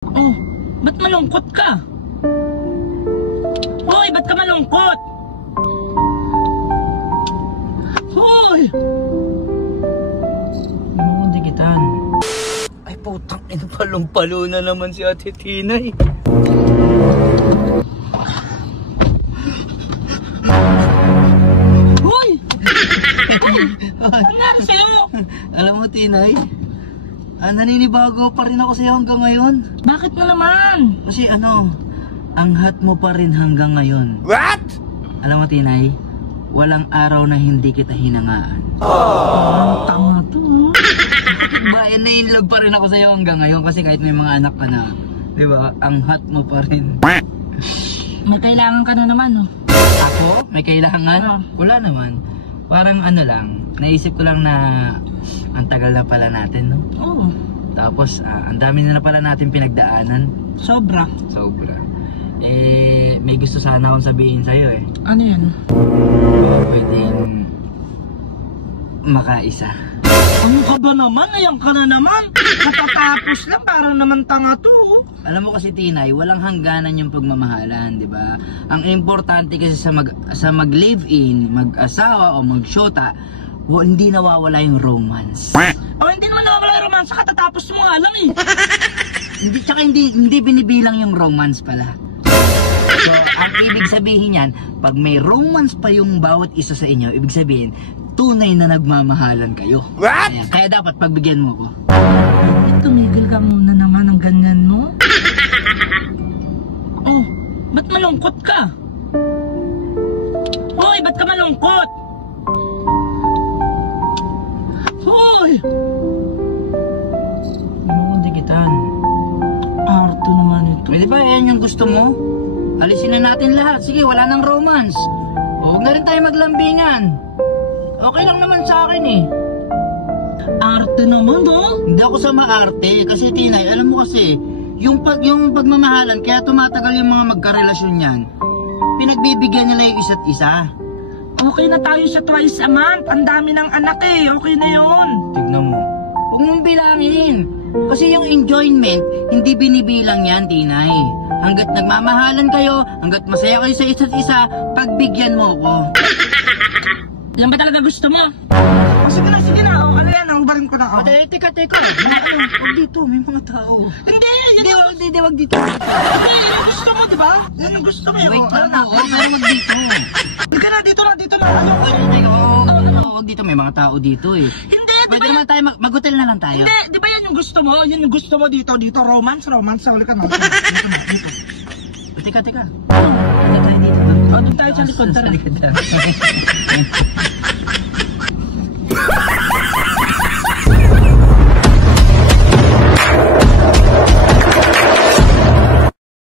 Oh, ba't malungkot ka? Hoy, ba't ka malungkot? Hoy! Ano dikitan? Ay putang ina, palong-palo na naman si Ate Tinay. Hoy! Hoy! Ano nangyari sa'yo? Alam mo Tinay, naninibago pa rin ako sa'yo hanggang ngayon. Bakit na naman? Kasi angat mo pa rin hanggang ngayon. What? Alam mo Tinay, walang araw na hindi kita hinangaan. Ang tanga to. Bayan na in love pa rin ako sa'yo hanggang ngayon kasi kahit may mga anak ka na, di ba? Angat mo pa rin. May kailangan ka na naman, no? Ako? May kailangan? Wala naman. Parang lang, naisip ko lang na ang tagal na pala natin, no? Oo. Tapos, ang dami na pala natin pinagdaanan. Sobra. Sobra. May gusto sana akong sabihin sa'yo eh. Ano yan? Pwedeng makaisa. Ano ka ba naman? Ayan ka na naman. Katatapos lang, parang naman tanga to. Alam mo kasi Tinay, walang hangganan yung pagmamahalan, di ba? Ang importante kasi sa mag-live-in, mag-asawa o mag-shota, hindi nawawala yung romance. O hindi naman nawawala yung romance, katatapos mo nga lang eh. Hindi binibilang yung romance pala. So, ang ibig sabihin yan, pag may romance pa yung bawat isa sa inyo, ibig sabihin, tunay na nagmamahalan kayo. What? Ayan, kaya dapat pagbigyan mo ko. Tumigil ka muna naman ng ganyan mo. Oh, ba't malungkot ka? Hoy, ba't ka malungkot? Hoy! Ano dikitan? Arte naman ito. Di ba yan yung gusto mo? Alisin na natin lahat. Sige, wala nang romance. O, huwag na rin tayo maglambingan. Okay lang naman sa akin eh. Arte naman, no? Hindi ako sa maarte. Kasi Tinay, alam mo kasi, yung pagmamahalan, kaya tumatagal yung mga magkarelasyon yan, pinagbibigyan nila yung isa't isa. Okay na tayo sa twice a month. Ang dami ng anak eh. Okay na yun. Tignan mo. Huwag mong bilangin. Kasi yung enjoyment, hindi binibilang yan, Tinay. Hanggat nagmamahalan kayo, hanggat masaya kayo sa isa't isa, pagbigyan mo ko. Yan ba talaga gusto mo? Oh, sige na. O, ano yan? Ang barin ko na. Teka. Huwag dito, may mga tao. Hindi, Wag dito. Hindi, yan yung gusto mo, di ba? Yan yung gusto mo. Wait lang, pero wag dito. Hindi na, dito na. Wag dito, may mga tao dito eh. Hindi, di Pwede ba naman tayo, mag-hotel na lang tayo. Hindi, di ba yan yung gusto mo? Yan yung gusto mo dito, romance, uli ka na. Teka. Ano tayo dito? Doon tayo sa likod, tara.